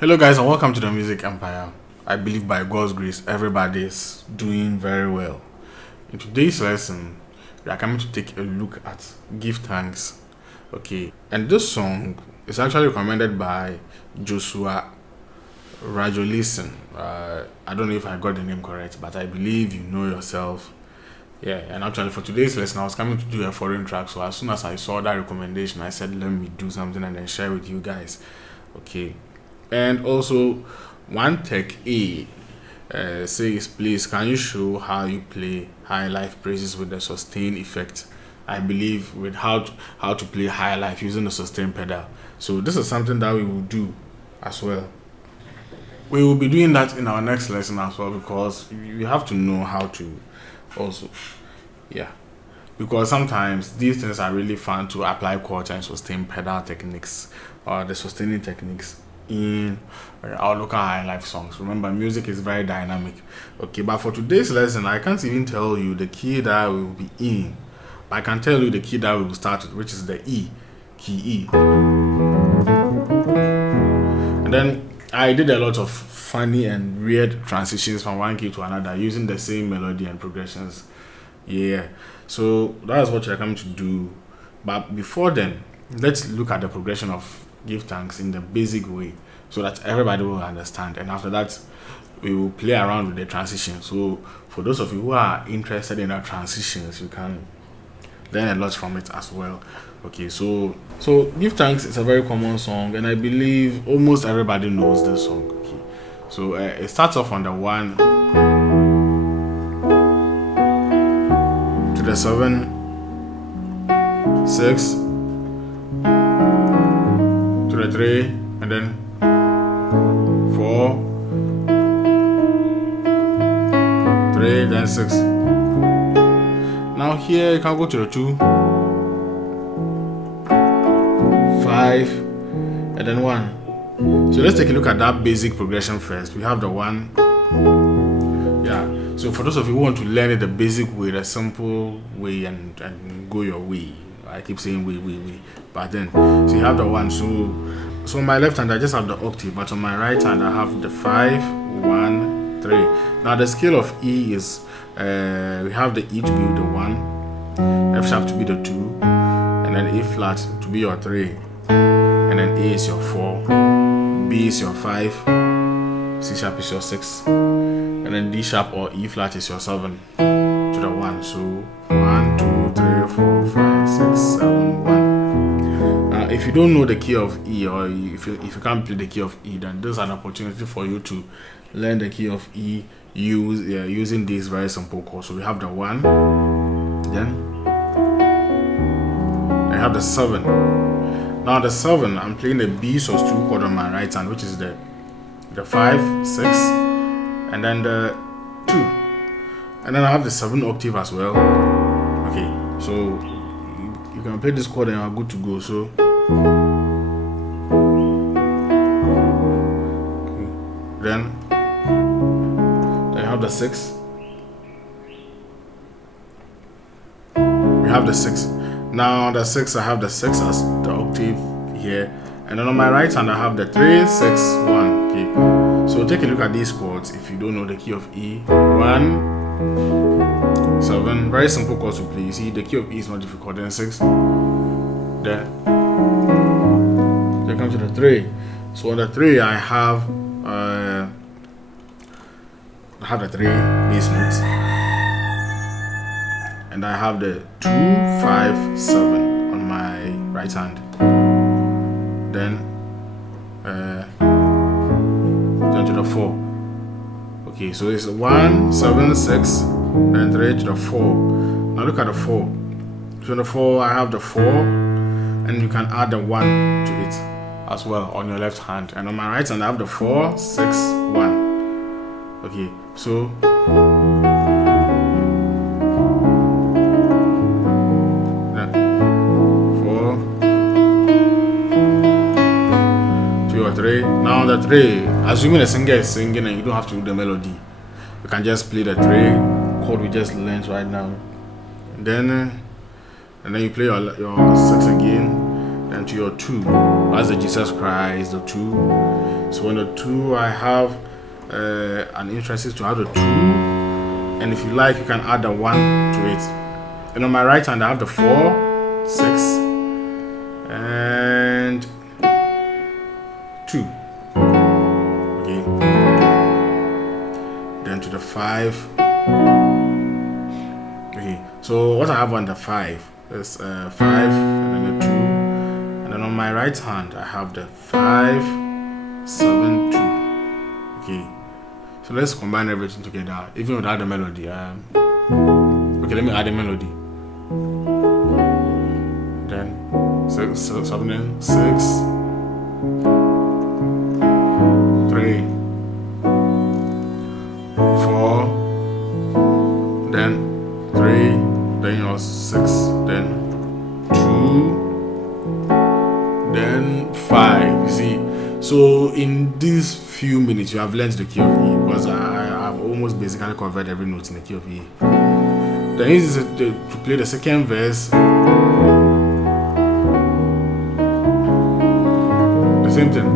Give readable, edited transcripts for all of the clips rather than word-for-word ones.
Hello, guys, and welcome to the Music Empire. I believe by God's grace, everybody is doing very well. In today's lesson, we are coming to take a look at Give Thanks. Okay, and this song is actually recommended by Joshua Rajolison. I don't know if I got the name correct, but I believe you know yourself. Yeah, and actually for today's lesson, I was coming to do a foreign track. So as soon as I saw that recommendation, I said, let me do something and then share with you guys. Okay. And also, one tech A says, please, can you show how you play high life praises with the sustain effect? I believe with how to play high life using the sustain pedal. So this is something that we will do as well. We will be doing that in our next lesson as well, because you have to know how to also, yeah, because sometimes these things are really fun to apply chord and sustain pedal techniques or the sustaining techniques in our local high life songs. Remember, music is very dynamic. Okay, but for today's lesson, I can't even tell you the key that we will be in, but I can tell you the key that we will start with, which is the E, key E. And then I did a lot of funny and weird transitions from one key to another using the same melody and progressions. Yeah, so that's what you're coming to do. But before then, let's look at the progression of Give Thanks in the basic way so that everybody will understand. And after that, we will play around with the transition. So for those of you who are interested in the transitions, you can learn a lot from it as well. Okay, so Give Thanks is a very common song, and I believe almost everybody knows this song. Okay, so it starts off on the 1 to the 7, 6 to the 3, and then 4, 3, then 6. Now here you can go to the 2, 5, and then 1. So let's take a look at that basic progression first. We have the 1. Yeah. So for those of you who want to learn it the basic way, the simple way, and go your way. I keep saying way. But then, so you have the 1. So on my left hand, I just have the octave, but on my right hand, I have the 5, 1, 3. Now the scale of E is, we have the E to be the 1, F sharp to be the 2, and then A flat to be your 3, and then A is your 4, B is your 5, C sharp is your 6, and then D sharp or E flat is your 7 to the 1. So 1, 2, 3, 4, 5, 6, 7, 1. If you don't know the key of E, or if you can't play the key of E, then there's an opportunity for you to learn the key of E using these very simple chords. So we have the 1, then I have the 7. Now the 7, I'm playing the B sus 2 chord on my right hand, which is the 5, 6, and then the 2, and then I have the 7 octave as well. Okay, so you can play this chord and you're good to go. So then I have the 6. We have the 6. Now the 6, I have the 6 as the octave here, and then on my right hand I have the 3, 6, 1. Okay, so take a look at these chords. If you don't know the key of E, 1, 7, very simple chords to play. You see, the key of E is not difficult. Then 6, then come to the 3. So on the 3, I have the 3 bass notes, and I have the 2, 5, 7 on my right hand. Then to the 4. Okay, so it's 1, 7, 6, and 3 to the 4. Now look at the 4. So the 4, I have the 4, and you can add the 1 to it as well on your left hand. And on my right hand, I have the 4, 6, 1. Okay, so then 4, 2 or 3. Now the 3, assuming the singer is singing and you don't have to do the melody, you can just play the 3 chord we just learned right now. And then you play your 6 again, then to your 2. That's the Jesus Christ, the 2. So on the 2, I have an interest is to have the 2, and if you like, you can add the 1 to it. And on my right hand, I have the 4, 6, and 2. Okay. Then to the 5. Okay. So what I have on the 5 is 5, and then the 2, and then on my right hand, I have the 5, 7, 2. Okay. So let's combine everything together, even without the melody. Okay, let me add the melody. Then 6, 7, 6, 3, 4, then 3, then your 6, then 2, then 5. You see, so in these few minutes, you have learned the key of E, because I've almost basically covered every note in the key of E. Then this is to play the second verse. The same thing.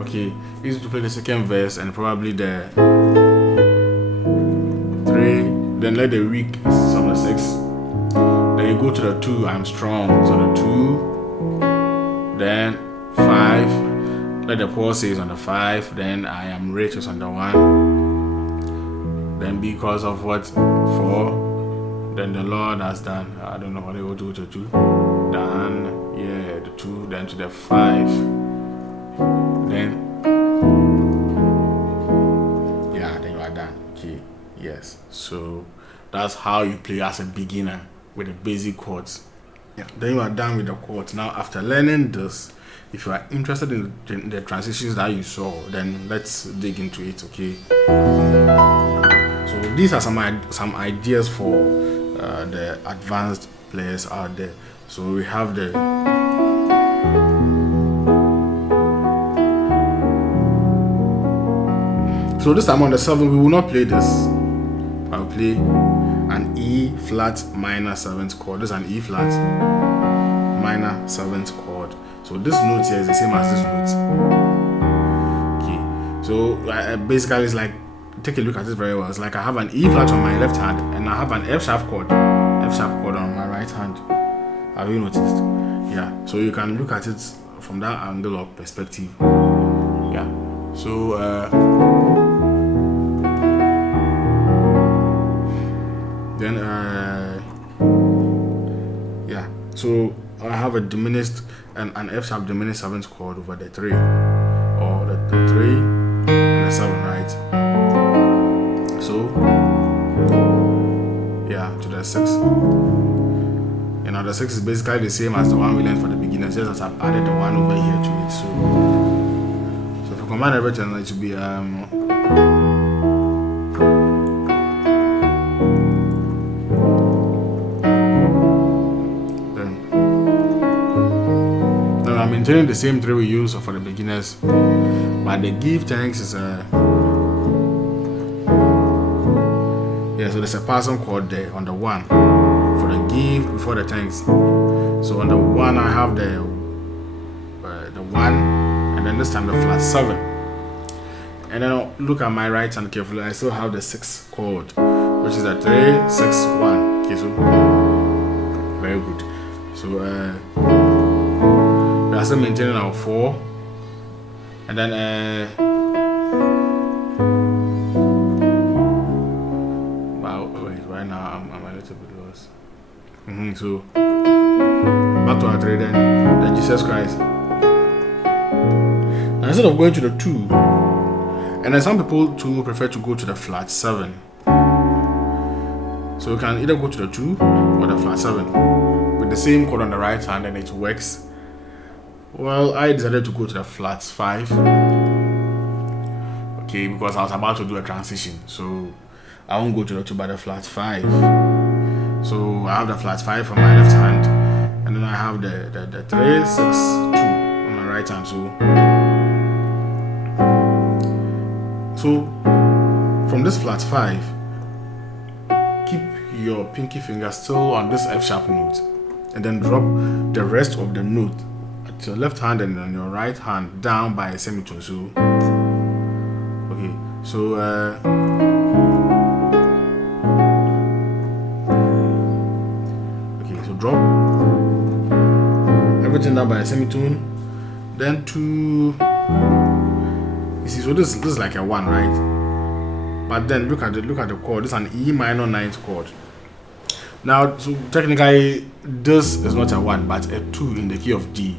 Okay, easy to play the second verse and probably the 3. Then let the weak is on the 6. Then you go to the 2. I'm strong. So the 2. Then 5. Let the poor say is on the 5. Then I am rich is on the 1. Then because of what? 4. Then the Lord has done. I don't know what they will do to the 2. Done. Yeah, the 2. Then to the 5. Then yeah, then you are done. Okay. Yes. So that's how you play as a beginner with the basic chords. Yeah. Then you are done with the chords. Now after learning this, if you are interested in the transitions that you saw, then let's dig into it. Okay. So these are some ideas for the advanced players out there. So we have the so this time on the 7, we will not play this. I'll play an E flat minor 7th chord. This is an E flat minor 7th chord. So this note here is the same as this note. Okay. So basically, it's like, take a look at this very well. It's like I have an E flat on my left hand and I have an F sharp chord on my right hand. Have you noticed? Yeah. So you can look at it from that angle of perspective. Yeah. So then yeah. So I have a diminished and an F sharp diminished 7th chord over the 3, or the 3 and the 7, right? So yeah, to the 6. You know, the 6 is basically the same as the one we learned for the beginners, just as I've added the 1 over here to it. So if you combine everything, it should be maintaining the same 3 we use for the beginners, but the give thanks is yeah, so there's a passing chord there on the 1 for the give before the thanks. So on the 1 I have the 1, and then this time the flat 7, and then I'll look at my right hand carefully. I still have the 6th chord, which is a 3, 6, 1. Okay, so very good. So we are still maintaining our 4, and then wow, wait, right now I'm a little bit lost. So back to our 3, then the Jesus Christ. Now instead of going to the 2, and then some people too prefer to go to the flat 7. So you can either go to the 2 or the flat 7 with the same chord on the right hand, and it works. Well, I decided to go to the flat 5. Okay, because I was about to do a transition, so I won't go to the 2 but the flat 5. So I have the flat 5 on my left hand, and then I have the 3, 6, 2 on my right hand. So from this flat 5, keep your pinky finger still on this F sharp note. and then drop the rest of the note at your left hand and on your right hand down by a semitone. So okay, so okay, so drop everything down by a semitone, then to, you see, so this is like a 1, right? But then look at the chord. This is an E minor 9th chord. Now, so technically, this is not a 1, but a 2 in the key of D,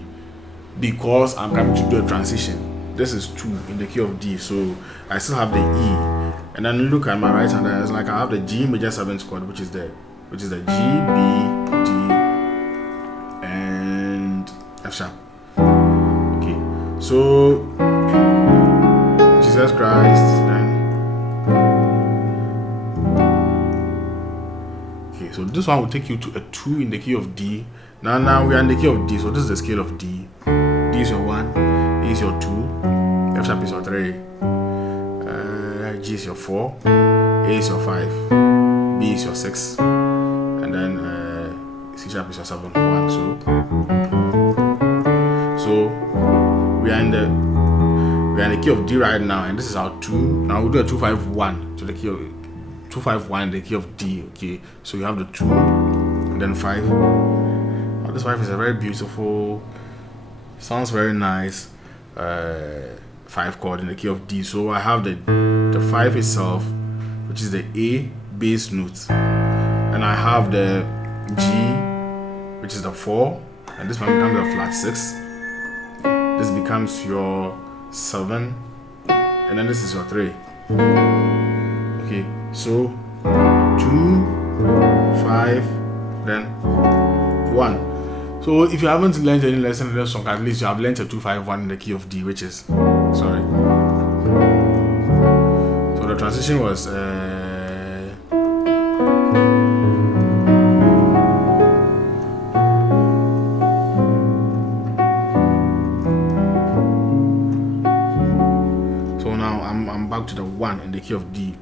because I'm going to do a transition. This is 2 in the key of D, so I still have the E. And then look at my right hand, it's like I have the G major 7th chord, which is the G, B, D, and F sharp. Okay, so Jesus Christ, then. Okay, so this one will take you to a 2 in the key of D. Now we are in the key of D, so this is the scale of D. D is your 1, A is your 2, F sharp is your 3, G is your 4, A is your 5, B is your 6, and then C sharp is your 7, 1. So we are in the key of D right now, and this is our 2. Now we'll do a 2-5-1 to the key of 2-5-1 in the key of D. Okay, so you have the 2 and then 5. Now this 5 is a very beautiful, sounds very nice 5 chord in the key of D. So I have the 5 itself, which is the A bass note, and I have the G, which is the 4, and this one becomes a flat 6. This becomes your 7, and then this is your 3. Okay, so 2, 5, then 1. So if you haven't learned any lesson in this song, at least you have learned a 2-5-1 in the key of D, which is, sorry. So the transition was so now I'm back to the 1 in the key of D,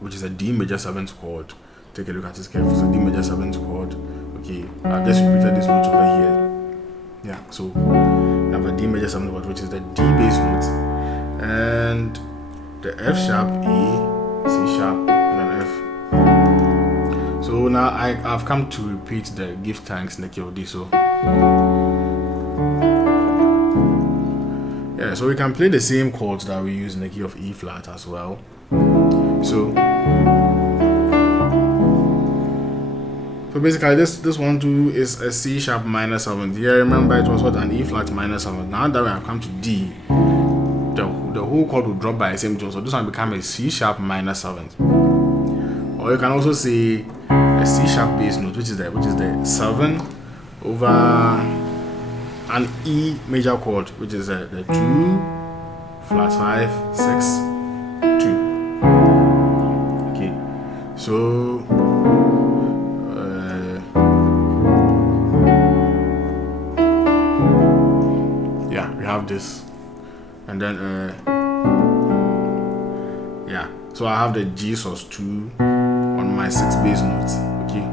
which is a D major 7th chord. Take a look at this carefully. It's a D major 7th chord. Okay, I just repeated this note over here. Yeah, so I have a D major 7th chord, which is the D bass note, and the F sharp, E, C sharp, and then F. So now I've come to repeat the give thanks in the key of D. So yeah, so we can play the same chords that we use in the key of E flat as well. So basically this one too is a C sharp minor 7th. Yeah, remember it was what, an E flat minor 7th. Now that we have come to D, the whole chord will drop by the same tone. So this one become a C sharp minor 7th. Or you can also say a C sharp bass note, which is the 7 over an E major chord, which is the 2 flat 5 6 2. Okay, so yeah, we have this, and then yeah, so I have the G sus 2 on my 6 bass notes. Okay,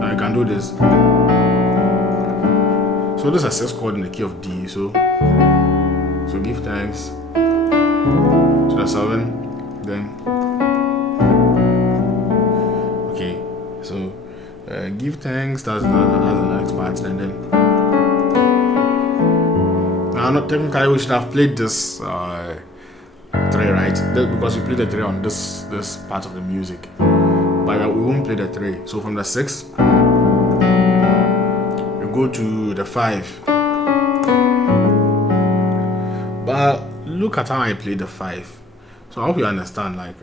now you can do this. So this is a 6 chord in the key of D. So give thanks to the 7, then okay. So give thanks. That's the next part, and then now not technically we should have played this 3, right? Because we played the 3 on this part of the music, but we won't play the 3. So from the 6. Go to the 5, but look at how I play the 5. So I hope you understand, like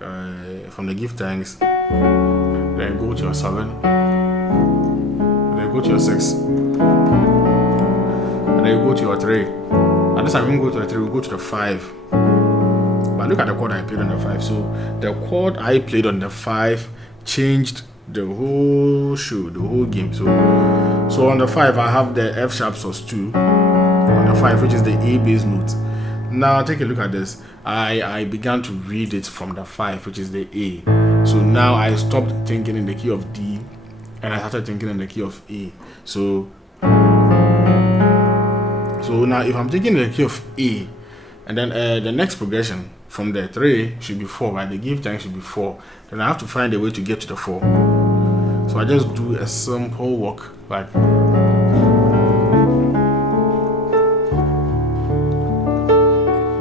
from the give thanks, then go to your 7, then go to your 6, and then you go to your 3. And this time we won't go to the 3, we'll go to the 5. But look at the chord I played on the 5. So the chord I played on the 5 changed the whole show, the whole game. So on the 5 I have the F sharp sus 2 on the 5, which is the A bass note. Now take a look at this. I began to read it from the 5, which is the A. So now I stopped thinking in the key of D, and I started thinking in the key of A. So now if I'm thinking in the key of A, and then the next progression from the 3 should be 4, right? The give time should be 4. Then I have to find a way to get to the 4. So I just do a simple walk, like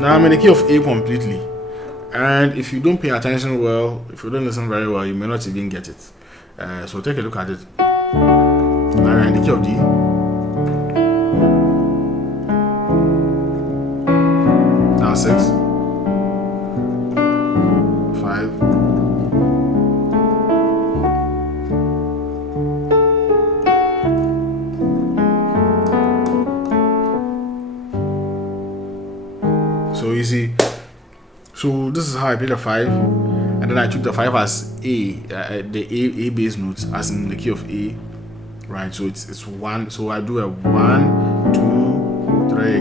now I'm in the key of A completely. And if you don't pay attention well, if you don't listen very well, you may not even get it. So take a look at it. Now you're in the key of D. Now 6, 5, so you see. So this is how I played the 5, and then I took the 5 as A, the A bass notes, as in the key of A, right? So it's 1. So I do a 1, 2, 3.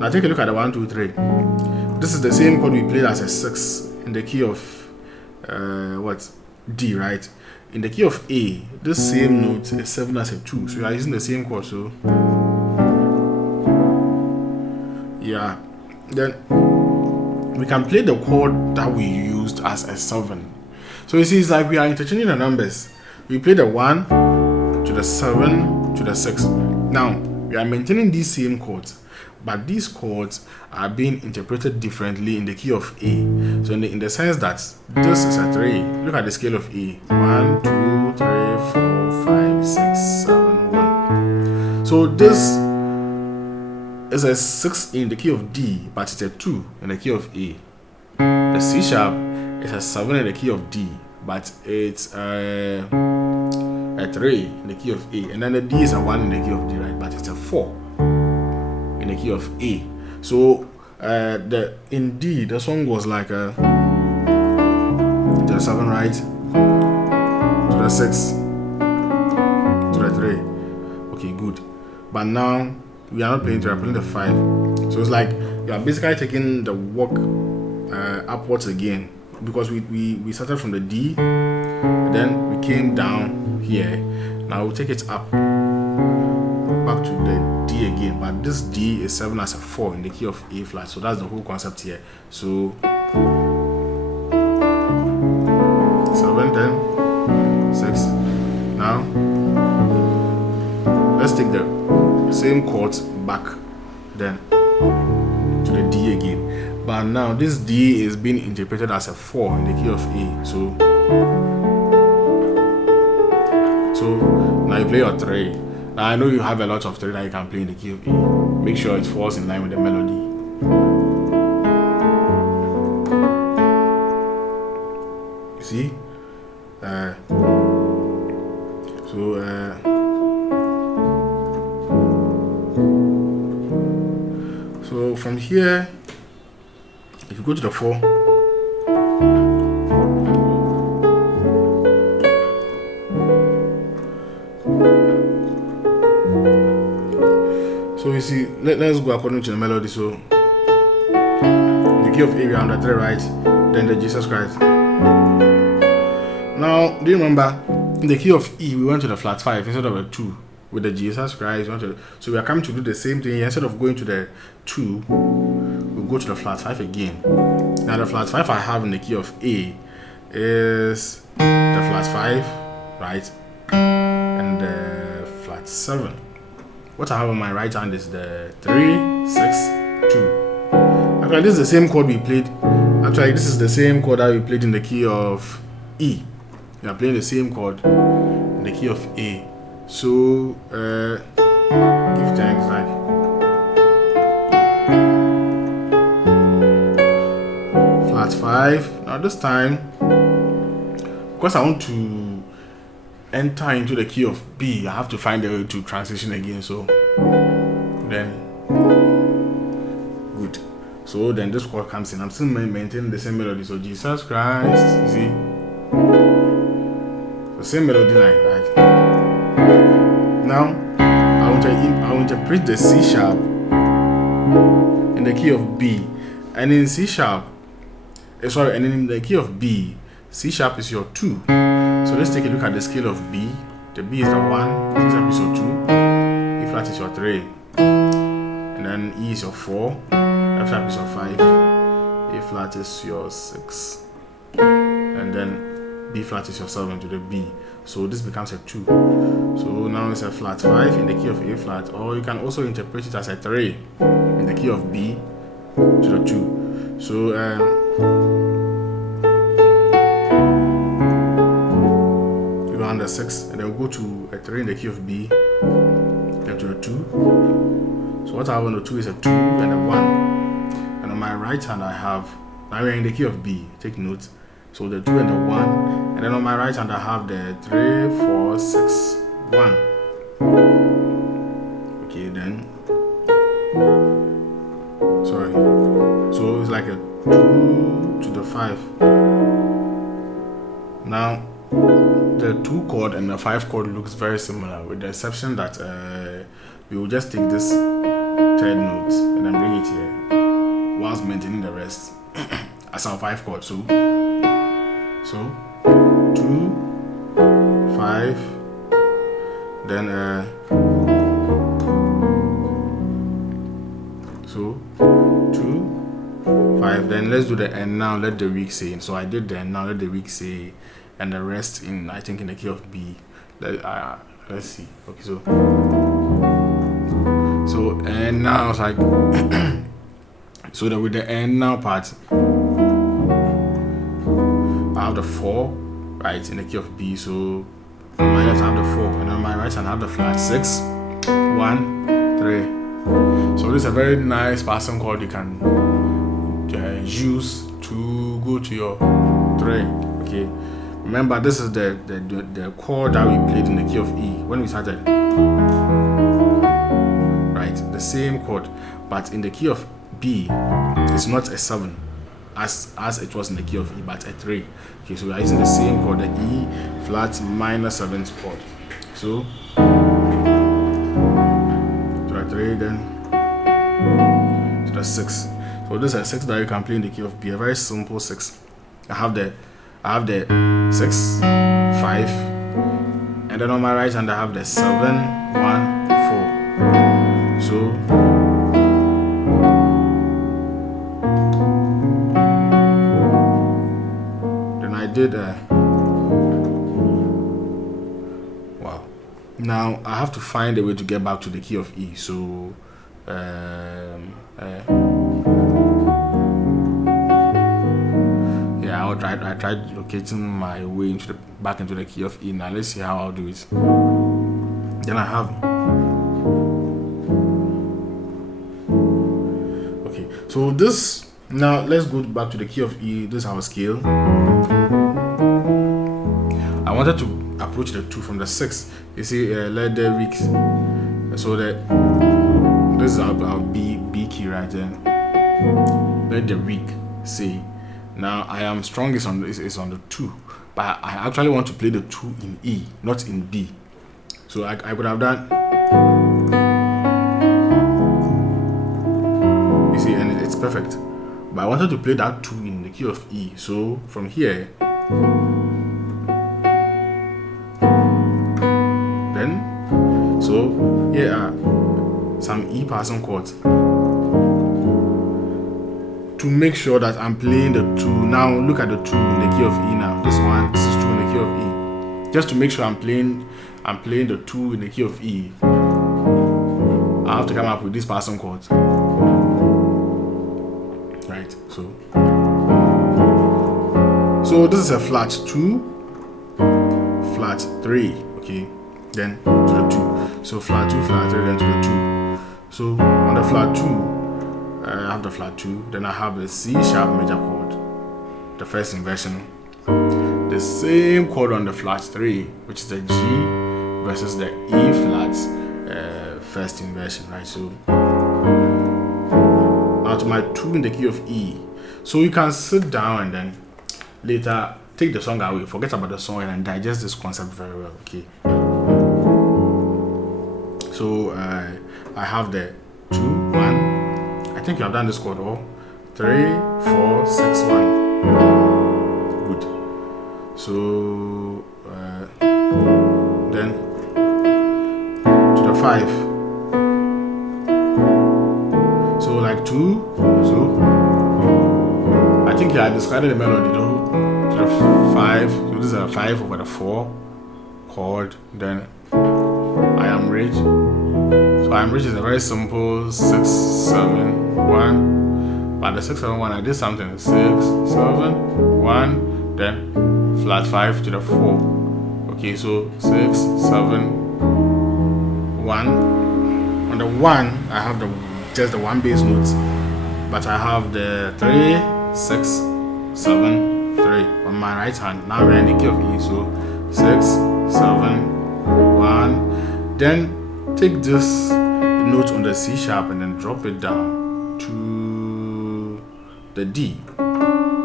Now take a look at the 1, 2, 3. This is the same chord we played as a 6 in the key of D, right? In the key of A, this same note is 7 as a 2. So you are using the same chord. So yeah, then we can play the chord that we used as a 7. So you see, it's like we are interchanging the numbers. We play the 1 to the 7 to the 6. Now we are maintaining these same chords, but these chords are being interpreted differently in the key of A. So in the sense that this is a 3. Look at the scale of A. 1, 2, 3, 4, 5, 6, 7, 1. So this is a 6 in the key of D, but it's a 2 in the key of A. The C sharp is a 7 in the key of D, but it's a 3 in the key of A. And then the D is a 1 in the key of D, right? But it's a 4 in the key of A. So in D, the song was like the 7, right? To the 6, to the 3. Okay, good. But now we are not playing 3, we are playing the 5. So it's like you are basically taking the walk upwards again, because we started from the D, then we came down here. Now we'll take it up back to the D again, but this D is 7 as a 4 in the key of A flat. So that's the whole concept here. So 7, 10, 6. Now let's take the same chords back then to the D again, but now this D is being interpreted as a 4 in the key of A. So now you play your 3. Now I know you have a lot of 3 that you can play in the key of A. Make sure it falls in line with the melody. You see? So from here, if you go to the 4, so you see, let's go according to the melody. So the key of A, we are on the 3, right? Then the Jesus Christ. Now, do you remember in the key of E, we went to the flat 5 instead of a 2 with the Jesus Christ? So we are coming to do the same thing here. Instead of going to the 2, we'll go to the flat 5 again. Now the flat 5 I have in the key of A is the flat 5, right? And the flat 7. What I have on my right hand is the 3, 6, 2. Actually, this is the same chord we played. Actually, this is the same chord that we played in the key of E. We are playing the same chord in the key of A. So give thanks, like flat 5. Now this time, because I want to enter into the key of B, I have to find a way to transition again. So then good. So then this chord comes in. I'm still maintaining the same melody. So Jesus Christ, you see, the same melody line, right? Now I want to interpret the C sharp in the key of B, and in C sharp, and in the key of B, C sharp is your 2. So let's take a look at the scale of B. The B is the 1, C sharp is your 2, E flat is your 3, and then E is your 4, F sharp is your 5, A flat is your 6, and then B flat is your 7 to the B. So this becomes a 2. So now it's a flat 5 in the key of A flat, or you can also interpret it as a 3 in the key of B to the 2. So you go under 6, and then we'll go to a 3 in the key of B, then to the 2. So what I have on the 2 is a 2 and a 1. And on my right hand I have, now we're in the key of B, take note. So the 2 and the 1, and then on my right hand I have the 3, 4, 6, 1. Okay, then sorry. So it's like a 2 to the 5. Now the 2 chord and the 5 chord looks very similar, with the exception that we will just take this third note and then bring it here, whilst maintaining the rest as our 5 chord. So 2, 5, then so 2, 5, then let's do the and now let the weak say. So I did the and now let the weak say, and the rest in, I think, in the key of B. Let's see. Okay, so and now it's like so that with the and now part I have the 4 right in the key of B. So on my left I have the 4, and on my right hand I have the flat 6, 1, 3. So this is a very nice passing chord you can use to go to your 3. Okay, remember this is the chord that we played in the key of E when we started, right? The same chord, but in the key of B it's not a 7 as it was in the key of E, but a 3. Okay, so we are using the same chord, the E flat minor 7th chord. So to the 3, then to the 6. So this is a 6 that you can play in the key of B, a very simple 6. I have the 6, 5, and then on my right hand I have the 7, 1, 4. So I did wow. Now I have to find a way to get back to the key of E. So yeah, I tried locating my way back into the key of E. Now let's see how I'll do it. Then I have, okay, so this, now let's go back to the key of E. This is our scale. I wanted to approach the 2 from the 6. You see, let the weak. So that this is our B key right there. Let the weak say. Now I am strongest on is on the 2, but I actually want to play the 2 in E, not in B. So I could have done. You see, and it's perfect. But I wanted to play that 2 in the key of E. So from here, then, so here are some E passing chords to make sure that I'm playing the 2. Now look at the 2 in the key of E. Now this is 2 in the key of E. Just to make sure I'm playing the 2 in the key of E. I have to come up with these passing chords. Right, so this is a flat 2, flat 3, okay, then to the 2. So flat 2, flat 3, then to the 2. So on the flat 2, I have the flat 2, then I have the C sharp major chord, the first inversion. The same chord on the flat 3, which is the G versus the E flat first inversion, right? So to my 2 in the key of E. So you can sit down and then later take the song away, forget about the song, and digest this concept very well. Okay, so I have the 2, 1. I think you have done this chord all 3, 4, 6, 1. Good. So then 5. So like 2. So I think I discarded the melody though. To the 5. So this is a 5 over the 4 chord. Then I am rich. So I am rich is a very simple 6 7 1. But the 6 7 1 I did something 6 7 1. Then flat 5 to the 4. Okay, so 6 7 1. On the 1 I have just the 1 bass note, but I have the 3 6 7 3 on my right hand. Now we're in the key of E, so 6 7 1. Then take this note on the C sharp and then drop it down to the D.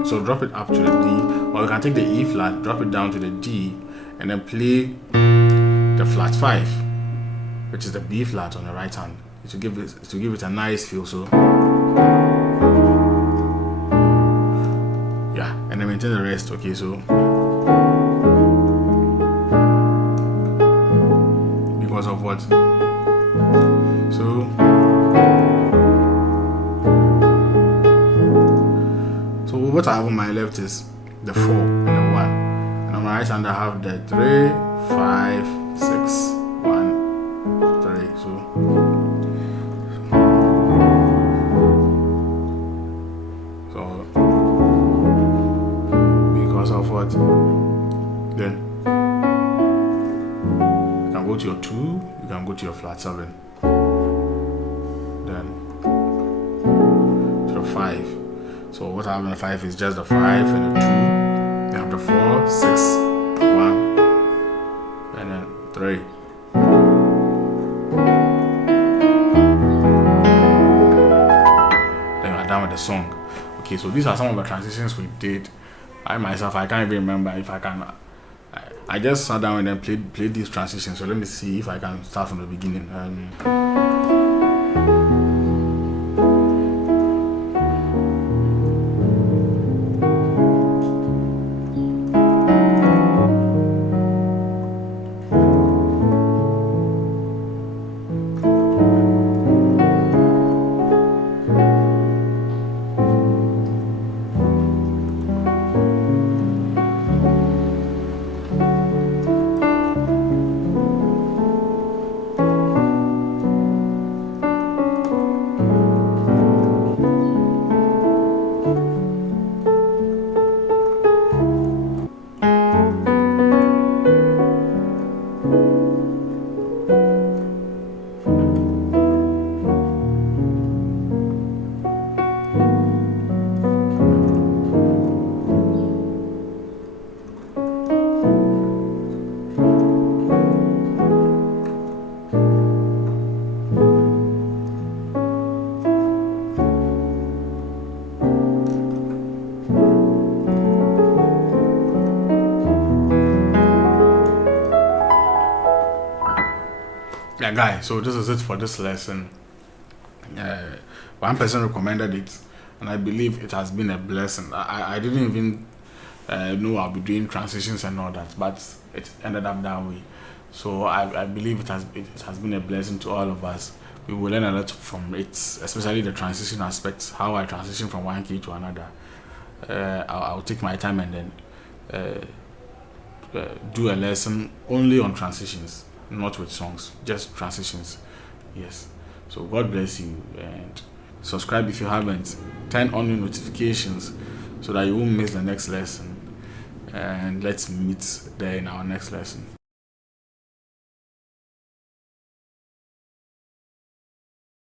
So drop it up to the D, or you can take the E flat, drop it down to the D, and then play the flat 5, which is the B flat on the right hand. To give it a nice feel. So yeah, and then maintain the rest. Okay, so because of what? So what I have on my left is the 4 and the 1, and on my right hand I have the 3 5 6 1 3. So because of what? Then you can go to your 2, you can go to your flat 7, then to the 5. So what I have on the 5 is just the 5 and the 2. You have the 4 6 1 and then 3. Then we're done with the song. Okay, so these are some of the transitions we did. I myself, I can't even remember if I can. I just sat down and then played these transitions. So let me see if I can start from the beginning. Yeah, guys, so this is it for this lesson. One person recommended it, and I believe it has been a blessing. I didn't even know I'll be doing transitions and all that, but it ended up that way. So I believe it has been a blessing to all of us. We will learn a lot from it, especially the transition aspects, how I transition from one key to another. I'll take my time and then do a lesson only on transitions, not with songs, just transitions. Yes. So God bless you, and subscribe if you haven't. Turn on your notifications so that you won't miss the next lesson. And let's meet there in our next lesson.